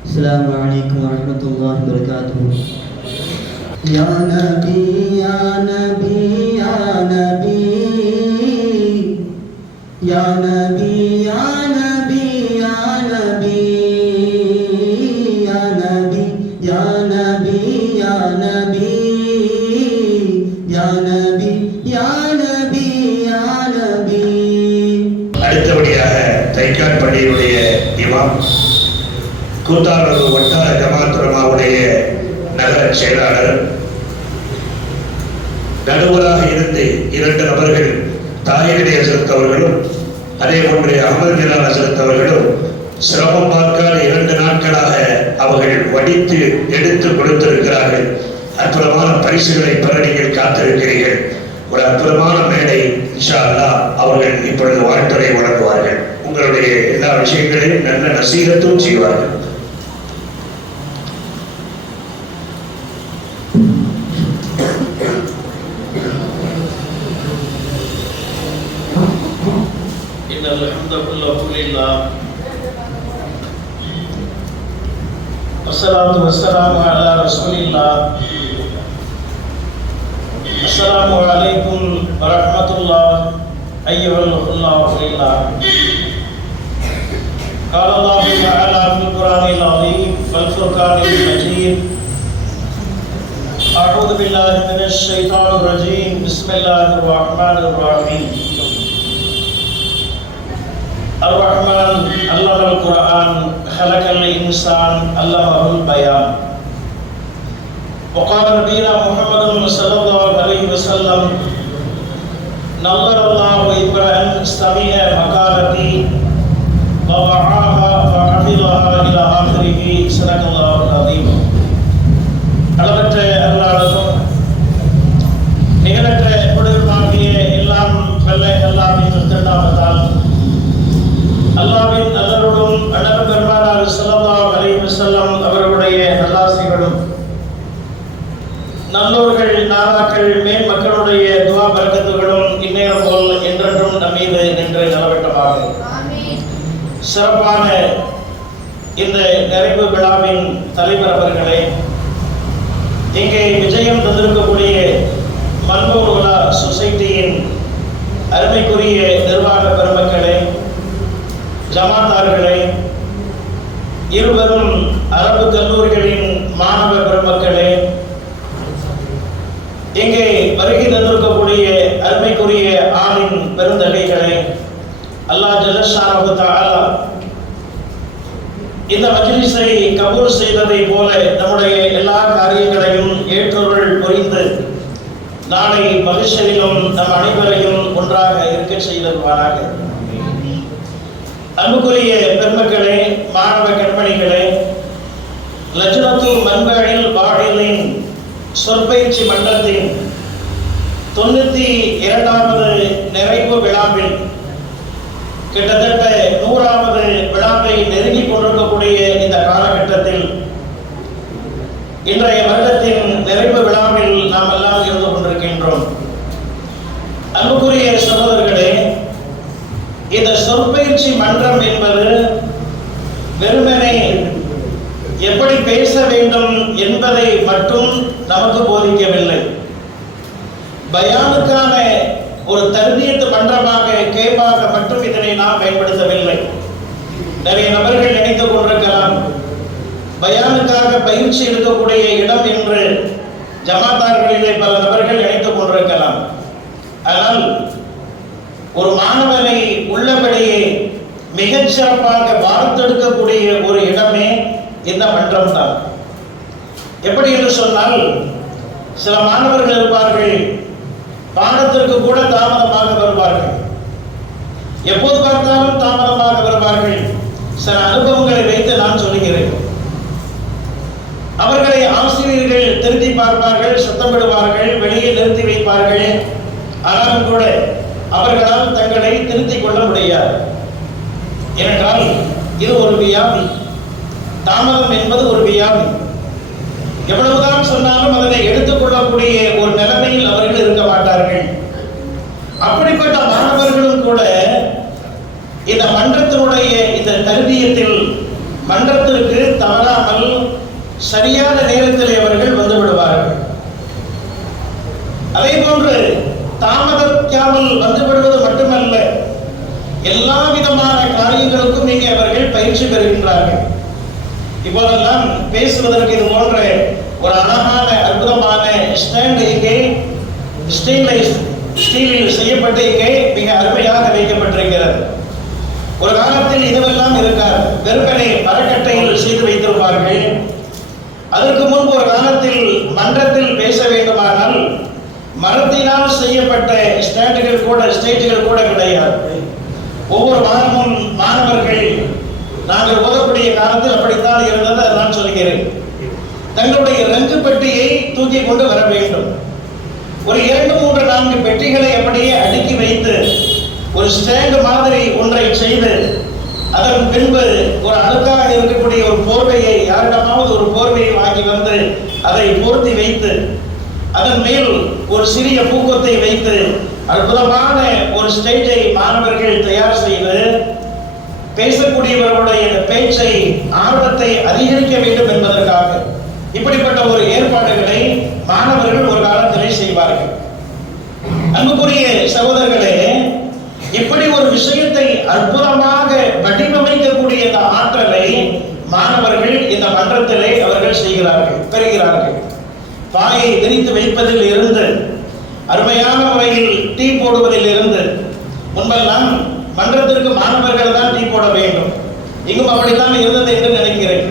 السلام عليكم ورحمة الله وبركاته. يا نبي يا نبي يا نبي يا نبي يا نبي يا نبي يا نبي يا نبي يا نبي يا نبي يا نبي يا نبي. அடுத்தபடியாக தைக்கான் பள்ளியினுடைய இமாம், கூத்தாநல்லூர் வட்டார ஜமாத் உலமாவுடைய நகர செயலாளர், நடுவராக இருந்து 2 நபர்கள் தாயிரிடைய செலுத்தவர்களும் அதே போன்று அகமது ஜலான செலுத்தவர்களும் சிரமம் பார்க்காத 2 நாட்களாக அவர்கள் வடித்து எடுத்து கொடுத்திருக்கிறார்கள். அற்புதமான பரிசுகளை பெற நீங்கள் காத்திருக்கிறீர்கள். ஒரு அற்புதமான மேடை. இன்ஷா அல்லாஹ் அவர்கள் இப்பொழுது வாழ்த்துறை வழங்குவார்கள். உங்களுடைய எல்லா விஷயங்களையும் நல்ல நசீகத்தும் செய்வார்கள். الحمد لله والصلاة والسلام على رسول الله. السلام عليكم ورحمة الله أيها الأخوة في الله. قال الله تعالى في القرآن العظيم والفرقان المجيد: أعوذ بالله من الشيطان الرجيم. بسم الله الرحمن الرحيم. الرحمن علم القرآن خلق الإنسان علمه البيان. وقال نبينا محمد صلى الله عليه وسلم: نظر الله امرأ سمع مقالتي ووعاها وحفظها إلى آخره. صدق الله العظيم. அளவற்ற அருளாளரும் நிகழற்ற பொழுதுமாகிய எல்லாம் வல்ல அல்லாஹ்வின் திருநாமத்தால் அல்லாஹ்வின் அருளும் அன்னபி பெருமானார் ஸல்லல்லாஹு அலைஹி வஸல்லம் அவர்களுடைய நல்லாசிகளும் நல்லோர்கள் நாதாக்கள் மேல் மக்களுடைய துஆ பரக்கத்துகளும் இந்நேரம் போல் என்றென்றும் நம்மீது நின்று நிலவட்டமாக. சிறப்பான இந்த நிறைவு விழாவின் தலைவர் அவர்களே, இங்கே விஜயம் தந்திருக்கக்கூடிய மன்பூர் உலா சொசைட்டியின் அருமைக்குரிய நிர்வாக பெருமக்களே, ஜமாத்தார்களே, இருவரும் அரபு கல்லூரிகளின் மாணவ பெருமக்களே, இங்கே வருகை தந்திருக்கக்கூடிய அருமைக்குரிய ஆணின் பெருந்தகைகளே, அல்லாஹ் ஜல்லஷானஹு தஆலா இந்த மஜ்லிஸை கபூல் செய்ததை போல நம்முடைய எல்லா காரியங்களையும் ஏற்றொருள் புரிந்து நாளை மகிழ்ச்சியிலும் நம் அனைவரையும் ஒன்றாக இருக்க செய்தருவாராக. அன்புக்குரிய பெருமக்களே, மாணவ கண்மணிகளே, லஜ்னத்து மன்பாயில் வாழிலின் சொற்பயிற்சி மன்றத்தின் 92வது நிறைவு விழாவில் கிட்டத்தட்ட 100வது விழாவை நெருங்கிக் கொண்டிருக்கக்கூடிய இந்த காலகட்டத்தில் இன்றைய வருடத்தின் நிறைவு விழாவில் நாம் எல்லாம் இருந்து கொண்டிருக்கின்றோம். அன்புக்குரிய சகோதரர்களே, இந்த சொற்பயிற்சி மன்றம் என்பது வெறுமனே எப்படி பேச வேண்டும் என்பதை மட்டும் நமக்கு போதிக்கவில்லை. பயானுக்கான ஒரு தர்பியத் மன்றமாக கேபாக மட்டும் இதனை நாம் பயன்படுத்தவில்லை. நிறைய நபர்கள் நினைத்துக் கொண்டிருக்கலாம், பயானுக்காக பயிற்சி எடுக்கக்கூடிய இடம் என்று ஜமாத்தார்களிலே பல நபர்கள் நினைத்துக் கொண்டிருக்கலாம். ஆனால் ஒரு மாணவனை உள்ளபடியே மிகச் சிறப்பாக வார்த்தெடுக்கக்கூடிய ஒரு இடமே இந்த மன்றம் தான். எப்படி என்று சொன்னால், சில மாணவர்கள் இருப்பார்கள், பாடத்திற்கு கூட தாமதமாக வருவார்கள், எப்போது பார்த்தாலும் தாமதமாக வருவார்கள். சில அனுபவங்களை வைத்து நான் சொல்லுகிறேன். அவர்களை ஆசிரியர்கள் திருத்தி பார்ப்பார்கள், சத்தமிடுவார்கள், வெளியே நிறுத்தி வைப்பார்கள். ஆனாலும் கூட அவர்களால் தங்களை திருத்திக் கொள்ள முடியாது. ஏனென்றால் இது ஒரு வியாதி. தாமதம் என்பது ஒரு வியாதி. எவ்வளவுதான் சொன்னாலும் அதனை எடுத்துக்கொள்ளக்கூடிய ஒரு நிலைமையில் அவர்கள் இருக்க மாட்டார்கள். அப்படிப்பட்ட மாணவர்களும் கூட இந்த மன்றத்தினுடைய இந்த தர்பியத்தில் மன்றத்திற்கு தவறாமல் சரியான நேரத்தில் அவர்கள் வந்து விடுவார்கள். அதே போன்று தாமதிக்காமல் வந்து விடுவது மட்டுமல்ல, எல்லா விதமான காரியங்களுக்கும் இங்கே அவர்கள் பயிற்சி பெறுகின்றார்கள். இப்போதெல்லாம் பேசுவதற்கு இது போன்ற ஒரு அழகான அற்புதமான ஸ்டாண்ட் இங்கே ஸ்டீலில் செய்யப்பட்டு இங்கே மிக அருமையாக வைக்கப்பட்டிருக்கிறது. ஒரு காலத்தில் இதுவெல்லாம் இருக்காது, வெறுமனே மரக்கட்டையில் செய்து வைத்திருப்பார்கள். அதற்கு முன்பு ஒரு காலத்தில் மன்றத்தில் பேச வேண்டுமானால் மரத்தினால் செய்யப்பட்ட ஸ்டேஜ்கள் கூட கிடையாது. ஒவ்வொரு வாரமும் மாணவர்கள் நாங்கள் ஓதக்கூடிய காலத்தில் அப்படித்தான் இருந்தது. அதை நான் சொல்கிறேன். தங்களுடைய ரங்கு பெட்டியை தூக்கி கொண்டு வர வேண்டும். ஒரு 2, 3, 4 பெட்டிகளை அப்படியே அடுக்கி வைத்து ஒரு ஸ்டாண்ட் மாதிரி ஒன்றை செய்து அதன் பின்பு ஒரு அழுக்காக இருக்கக்கூடிய ஒரு போர்வையை, யாரிடமாவது ஒரு போர்வையை வாங்கி வந்து அதை போர்த்தி வைத்து அதன் மேல் ஒரு சிறிய பூக்கொத்தை வைத்து அற்புதமான ஒரு ஸ்டேஜை மாணவர்கள் தயார் செய்து பேசக்கூடியவர்களுடைய பேச்சை ஆர்வத்தை அதிகரிக்க வேண்டும் என்பதற்காக இப்படிப்பட்ட ஒரு ஏற்பாடுகளை மாணவர்கள் ஒரு காலத்திலே செய்வார்கள். அன்புக்குரிய சகோதரர்களே, இப்படி ஒரு விஷயத்தை அற்புதமாக வடிவமைக்கக்கூடிய இந்த ஆற்றலை மாணவர்கள் இந்த மன்றத்திலே அவர்கள் பெறுகிறார்கள். பாயை விரித்து வைப்பதில் இருந்து, அருமையான முறையில் டீ போடுவதில் இருந்து, முன்பெல்லாம் மன்றத்திற்கு மாணவர்கள் தான் டீ போட வேண்டும். இங்கும் அப்படித்தான் இருந்தது என்று நினைக்கிறேன்.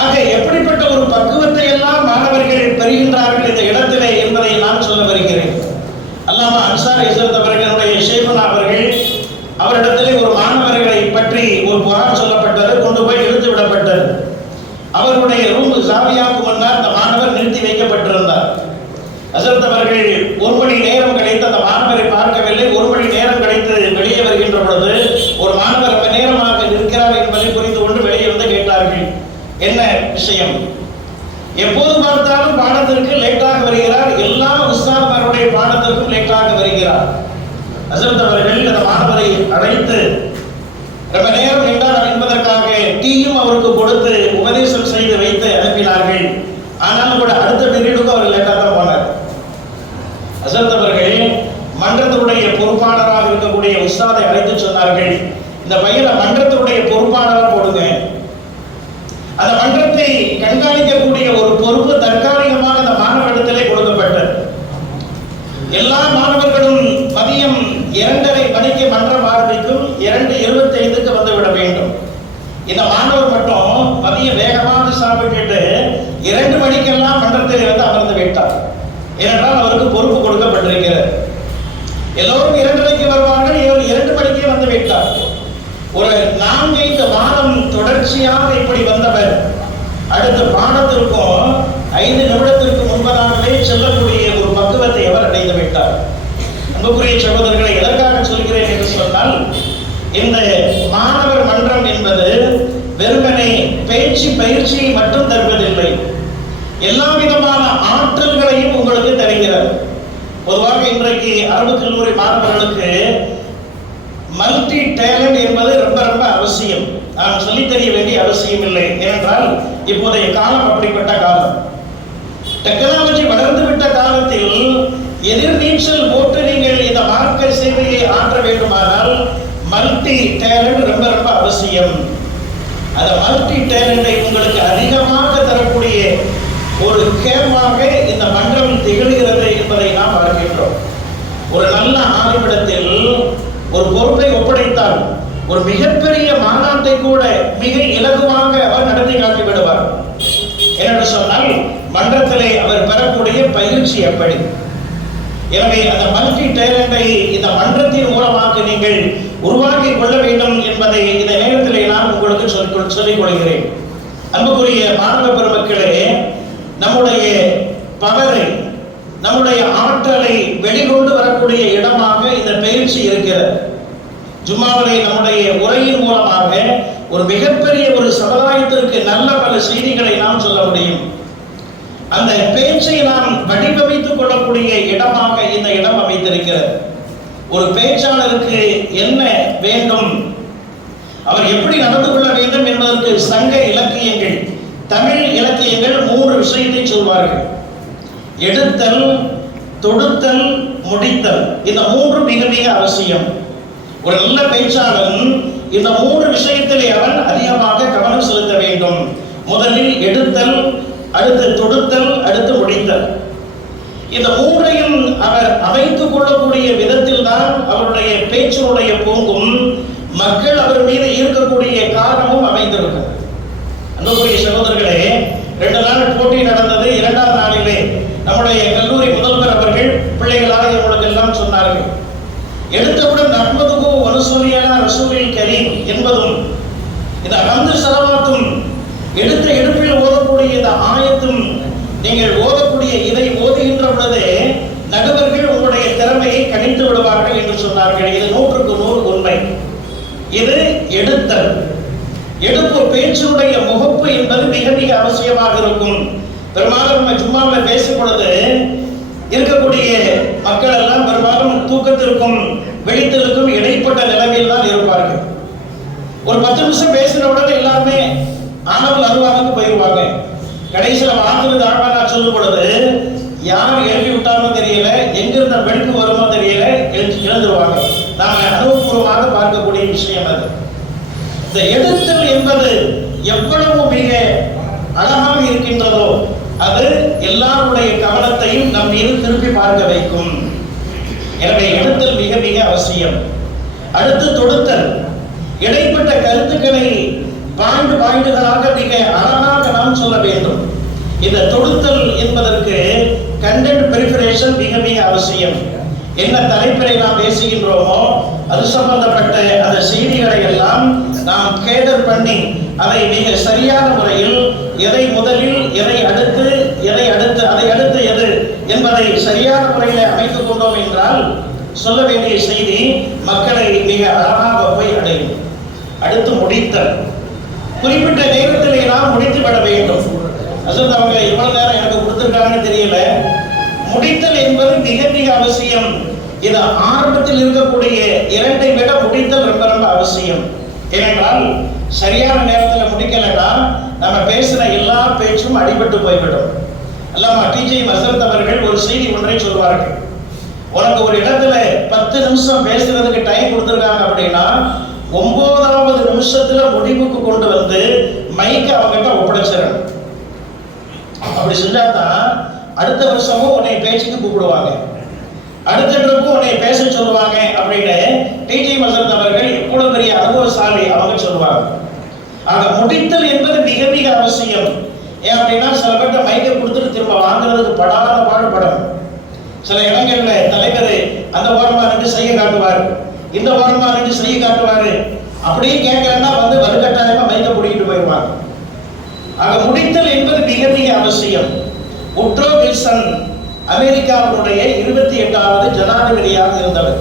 ஆக எப்படிப்பட்ட ஒரு பக்குவத்தை எல்லாம் மாணவர்கள் பெறுகின்றார்கள் இந்த இடத்திலே என்பதை நான் சொல்ல வருகிறேன். அல்லாமா அன்சாரி ஹஸரத் அவர்களுடைய ஷேகுனா அவர்கள், அவரிடத்திலே ஒரு மாணவர்களை பற்றி ஒரு புகார் சொல்லப்பட்டது, கொண்டு போய் இழுத்து விடப்பட்டது. அவருடைய ரூம் ஜாவியாவுக்கு முன்னால் அந்த மாணவர் நிறுத்தி வைக்கப்பட்டிருந்தார். ஹஸரத் அவர்கள் 1 மணி நேரம் கழித்து அந்த மாணவரை பார்க்கவில்லை. 1 மணி நேரம் கழித்து வெளியே வருகின்ற பொழுது ஒரு மாணவர் ரொம்ப நேரமாக இருக்கிறார் என்பதை புரிந்து கொண்டு வெளியே வந்து கேட்டார்கள், என்ன விஷயம்? எப்போது பார்த்தாலும் பாடத்திற்கு லேட்டாக வருகிறார், எல்லா உஸ்தாத்மாருடைய பாடத்திற்கும் லேட்டாக வருகிறார். ஹஸரத் அவர்கள் அந்த மாணவரை அழைத்து ரொம்ப நேரம் நின்றார் என்பதற்காக டீயும் அவருக்கு கொடுத்து உபதேசம் செய்து வைத்து அனுப்பினார்கள். ஆனாலும் கூட அடுத்த பீரியடுக்கு அவர் லேட்டாக தான் போனார். ஹஸரத் அவர்கள் மன்றத்தினுடைய பொறுப்பாளராக இருக்கக்கூடிய உஸ்தாதை அழைத்து சொன்னார்கள், இந்த பையனை மன்றத்தினுடைய பொறுப்பாளராக போடுங்க. அந்த மன்றத்தை கண்காணிக்கக்கூடிய ஒரு பொறுப்பு தற்காலிகமாக அந்த மாணவரிடத்திலே கொடுக்கப்பட்டது. எல்லா மாணவர்களும் மதியம் 2:30 மணிக்கு மன்றம் ஆரம்பிக்கும், 2:25க்கு வந்துவிட வேண்டும். இந்த மாணவர் மட்டும் மதியம் வேகமாக சாப்பிட்டு 2 மணிக்கெல்லாம் மன்றத்தில் வந்து அமர்ந்து விட்டார். ஏனென்றால் அவருக்கு பொறுப்பு கொடுக்கப்பட்டிருக்கிறது. எல்லோரும் 2:30க்கு வருவார்கள், இவர் 2 மணிக்கே வந்து விட்டார். ஒரு 4-5 மாதம் தொடர்ச்சியாக இப்படி வந்தவர் அடுத்த பாடத்திற்கும் 5 நிமிடத்திற்கு முன்பதாகவே செல்லக்கூடிய ஒரு பக்குவத்தை அவர் அடைந்து விட்டார். அன்புக்குரிய சகோதரர்களை, எதற்காக சொல்கிறேன் என்று சொன்னால், இந்த மாணவர் மன்றம் என்பது வெறுமனே பேச்சு பயிற்சியை மட்டும் தருவதில்லை, எல்லா விதமான ஆற்றல்களையும் உங்களுக்கு தருகிறது. பொதுவாக இன்றைக்கு அரபு கல்லூரி மாணவர்களுக்கு மல்டி டேலண்ட் என்பது ரொம்ப ரொம்ப அவசியம். நான் சொல்லித் தெரிய வேண்டிய அவசியம் இல்லை. ஏனென்றால் இப்போதைய காலம் அப்படிப்பட்ட காலம். டெக்னாலஜி வளர்ந்து விட்ட காலத்தில் எதிர்நீச்சல் போட்டு நீங்கள் இந்த மார்க்க சேவையை ஆற்ற வேண்டுமானால் மல்டி டேலண்ட் ரொம்ப ரொம்ப அவசியம். அந்த மல்டி டேலண்டை உங்களுக்கு அதிகமாக தரக்கூடிய ஒரு கேமாக இந்த மன்றம் திகழ்கிறது என்பதை நாம் பார்க்கின்றோம். ஒரு நல்ல ஆய்விடத்தில் ஒரு பொறுப்பை ஒப்படைத்தால் ஒரு மிகப்பெரிய மாநாட்டை கூட மிக இலகுவாக அவர் நடத்தி காட்டி விடுவார். என்று சொன்னால் மன்றத்திலே அவர் பெறக்கூடிய பயிற்சி எப்படி. எனவே அந்த மல்டி டேலண்டை இந்த மன்றத்தின் மூலமாக நீங்கள் உருவாக்கி கொள்ள வேண்டும் என்பதை இந்த நேரத்திலே நான் உங்களுக்கு சொல்லிக் கொள்கிறேன். அன்புக்குரிய மாணவ பெருமக்களே, நம்முடைய பவரை, நம்முடைய ஆற்றலை வெளிக்கொண்டு வரக்கூடிய இடமாக இந்த பயிற்சி இருக்கிறது. ஜும்மாவிலே நம்முடைய உரையின் மூலமாக ஒரு மிகப்பெரிய ஒரு சமுதாயத்திற்கு நல்ல பல செய்திகளை நாம் சொல்ல முடியும். அந்த பேச்சை நாம் வடிவமைத்துக் கொள்ளக்கூடிய இடமாக இந்த இடம் அமைத்திருக்கிறது. ஒரு பேச்சாளருக்கு என்ன வேண்டும், அவர் எப்படி நடந்து கொள்ள வேண்டும் என்பதற்கு சங்க இலக்கியங்கள், தமிழ் இலக்கியங்கள் 3 விஷயத்தை சொல்வார்கள். எடுத்தல், தொடுத்தல், முடித்தல். இந்த 3 மிக மிக அவசியம். ஒரு நல்ல பேச்சாளன் இந்த 3 விஷயத்திலே அவன் அதிகமாக கவனம் செலுத்த வேண்டும். முதலில் எடுத்தல், அடுத்து தொடுத்தல், அடுத்து முடித்தல். இந்த 3ஐயும் அவர் அமைத்துக் கொள்ளக்கூடிய விதத்தில் தான் அவருடைய பேச்சினுடைய போங்கும், மக்கள் அவர் மீது ஈர்க்கக்கூடிய காரணமும் அமைந்திருக்கும். அன்புக்குரிய சகோதரர்களே, 2 நாள் போட்டி நடந்தது. 2ஆம் நாளிலே நம்முடைய கல்லூரி முதல்வர் அவர்கள் பிள்ளைகளாக இவங்களுக்கு எல்லாம் சொன்னார்கள், எடுத்தவுடன் நண்பதுகோ வனுசூரியானா ரசூலில் கரீம் என்பதும், இந்த ஹம்து ஸலவாத்தும், எடுத்த எடுப்பில் ஓதக்கூடிய இந்த ஆயத்தும், நீங்கள் ஓதக்கூடிய இதை ஓதுகின்ற பொழுது நடுவர்கள் உங்களுடைய திறமையை கணித்து விடுவார்கள் என்று சொன்னார்கள். இது 100க்கு 100 உண்மை. இது எடுத்தல். எடுப்பு, பேச்சுடைய முகப்பு என்பது மிக மிக அவசியமாக இருக்கும். பெரும்பாலும் நம்ம ஜும்மாவில் பேசும் பொழுது இருக்கக்கூடிய மக்கள் எல்லாம் பெரும்பாலும் தூக்கத்திற்கும் விழித்தலுக்கும் இடைப்பட்ட நிலைமையில் தான் இருப்பார்கள். ஒரு 10 நிமிஷம் பேசின உடனே எல்லாருமே ஆனவல் அருவானுக்கு போயிடுவாங்க. கடைசியில் வாக்குறுதி தாழ்வானா சொல்லும் பொழுது யார் எழுதி விட்டாலும் தெரியல, எங்கிருந்த வெளுக்கு வருமோ தெரியல, எழுந்துருவாங்க. நாம அனுபவபூர்வமாக பார்க்கக்கூடிய விஷயம் அது. இந்த எடுத்தல் என்பது எவ்வளவு மிக அழகாக இருக்கின்றதோ அது எல்லாருடைய கவனத்தையும் நம் மீது திருப்பி பார்க்க வைக்கும். எனவே எடுத்தல் மிக மிக அவசியம். அடுத்து தொடுத்தல். இடைப்பட்ட கருத்துக்களை பாயிண்டுகளாக மிக அழகாக நாம் சொல்ல வேண்டும். இந்த தொடுத்தல் என்பதற்கு கண்டென்ட் பிரிபரேஷன் மிக மிக அவசியம். என்ன தலைப்பினை நாம் பேசுகின்றோமோ அது சம்பந்தப்பட்ட அந்த செய்திகளை எல்லாம் நாம் கேடர் பண்ணி அதை மிக சரியான முறையில் எதை முதலில், எதை அடுத்து, அதை அடுத்து எது என்பதை சரியான முறையில் அமைத்துக் கொண்டோம் என்றால் சொல்ல வேண்டிய செய்தி மக்களை மிக அழகாக போய் அடையும். அடுத்து முடித்தல். குறிப்பிட்ட நேரத்திலே நாம் முடித்து விட வேண்டும். அசல் அவங்க இவ்வளவு நேரம் எனக்கு கொடுத்திருக்காங்கன்னு தெரியல. முடித்தல் என்பது மிக மிக அவசியம். இது ஆரம்பத்தில் இருக்கக்கூடிய 2ஐ விட முடித்தல் ரொம்ப ரொம்ப அவசியம். ஏனென்றால் சரியான நேரத்தில் முடிக்கலைன்னா நம்ம பேசுற எல்லா பேச்சும் அடிபட்டு போய்விடும். அல்லாமா டிஜே ஹஸ்ரத் அவர்கள் ஒரு செய்தி ஒன்றை சொல்வார்கள். உனக்கு ஒரு இடத்துல 10 நிமிஷம் பேசுறதுக்கு டைம் கொடுத்துருக்காங்க அப்படின்னா 9வது நிமிஷத்துல முடிவுக்கு கொண்டு வந்து மைக்க அவங்ககிட்ட ஒப்படைச்சிடணும். அப்படி செஞ்சாதான் அடுத்த வருஷமும் உன்னை பேச்சுக்கு கூப்பிடுவாங்க, அடுத்த ட்ரிப்பும் உன்னை பேச சொல்லுவாங்க அப்படின்னு டிஜே ஹஸ்ரத் அவர்கள் எவ்வளவு பெரிய அனுபவசாலி அவங்க சொல்லுவாங்க. ஆக முடித்தல் என்பது மிக மிக அவசியம். ஏன் அப்படின்னா சில பேர்ட்ட மைக்கை கொடுத்துட்டு திரும்ப வாங்குறதுக்கு படாத பாடுபடும். சில இடங்கள்ல தலைவர் அந்த ஓரமா நின்று செய்ய காட்டுவார், இந்த ஓரமா நின்று செய்ய காட்டுவாரு. அப்படியே கேட்கலன்னா வந்து வலுக்கட்டாயமா மைக்கை பிடிக்கிட்டு போயிடுவாங்க. ஆக முடித்தல் என்பது மிக மிக அவசியம். உட்ரோ வில்சன் அமெரிக்காவுடைய 28வது ஜனாதிபதியாக இருந்தவர்.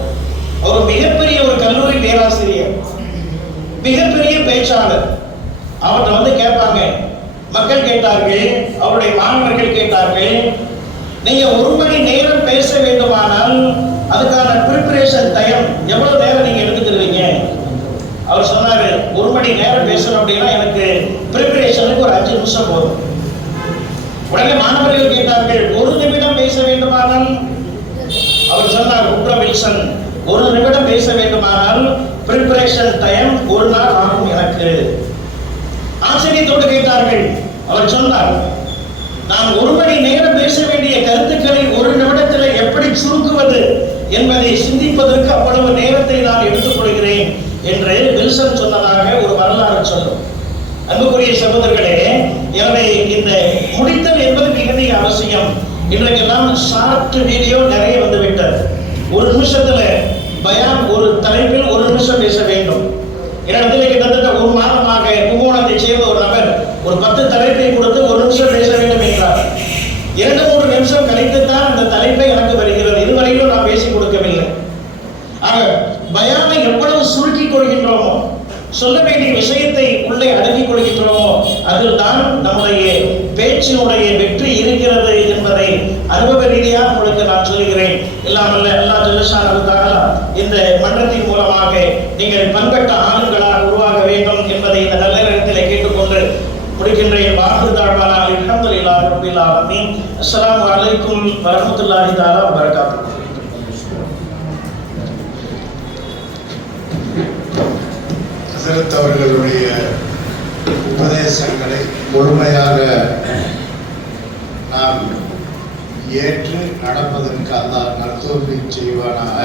ஒரு மிகப்பெரிய ஒரு கல்லூரி பேராசிரியர், மிகப்பெரிய பேச்சாளர். அவர்கிட்ட வந்து கேட்பாங்க, மக்கள் கேட்டார்கள், அவருடைய மாணவர்கள் கேட்டார்கள், நீங்க 1 மணி நேரம் பேச வேண்டுமானால் அதுக்கான ப்ரிப்பரேஷன் டைம் எவ்வளவு நேரம் நீங்க எடுத்துக்கிடுவீங்க? அவர் சொன்னாரு, 1 மணி நேரம் பேசணும் அப்படின்னா எனக்கு ப்ரிப்பரேஷனுக்கு ஒரு 5 நிமிஷம் போதும். உடனே மாணவர்கள் கேட்டார்கள், 1 நிமிடம் பேச வேண்டுமானால்? அவர் சொன்னார், உட்ரோ வில்சன், 1 நிமிடம் பேச வேண்டுமானால் ப்ரிப்பரேஷன் டைம் 1 நாள் ஆகும் எனக்கு. ஆச்சரியத்தோடு கேட்டார்கள். அவர் சொன்னார், நான் 1 மணி நேரம் பேச வேண்டிய கருத்துக்களை 1 நிமிடத்தில் எப்படி சுருக்குவது என்பதை சிந்திப்பதற்கு அவ்வளவு நேரத்தை நான் எடுத்துக் கொள்கிறேன் என்று வில்சன் சொன்னதாக ஒரு வரலாறு சொல்லும். அன்புக்குரிய சகோதரர்களே, எனவே இந்த முடித்தல் என்பது மிக மிக அவசியம். இன்றைக்கெல்லாம் ஷார்ட் வீடியோ நிறைய வந்து விட்டது. 1 நிமிஷத்துல பயான், ஒரு தலைப்பில் 1 நிமிஷம் பேச வேண்டும். இடத்துல கிட்டத்தட்ட 1 மாதமாக கும்பகோணத்தை சேர்ந்த ஒரு நபர் ஒரு 10 தலைப்பை கொடுத்து 1 நிமிஷம் பேச வேண்டும் என்றார். 2-3 நிமிஷம் கழித்துத்தான் அந்த தலைப்பை எனக்கு வருகிறது. இதுவரையிலும் நான் பேசி கொடுக்கவில்லை. ஆக பயானை எவ்வளவு சுருக்கிக் கொள்கின்றோமோ, சொல்ல வேண்டிய விஷயத்தை உள்ளே அடக்கிக் கொள்கின்றோமோ, அதில் தான் நம்முடைய பேச்சினுடைய வெற்றி இருக்கிறது என்பதை அனுபவ ரீதியாக உங்களுக்கு நான் சொல்கிறேன். இல்லாமல் அல்லாஹ் ஜல்ல ஷானஹு தஆலா இந்த மன்றத்தின் மூலமாக நீங்கள் பண்பட்ட ஆளுங்களாக உருவாக வேண்டும். அஸ்ஸலாமு அலைக்கும் வரஹ்மத்துல்லாஹி தஆலா வபரகாத்துஹு. ஹஸரத் அவர்களுடைய உபதேசங்களை முழுமையாக நாம் ஏற்று நடப்பதற்கு அல்லாஹ் நற்தௌஃபீக் செய்வானாக.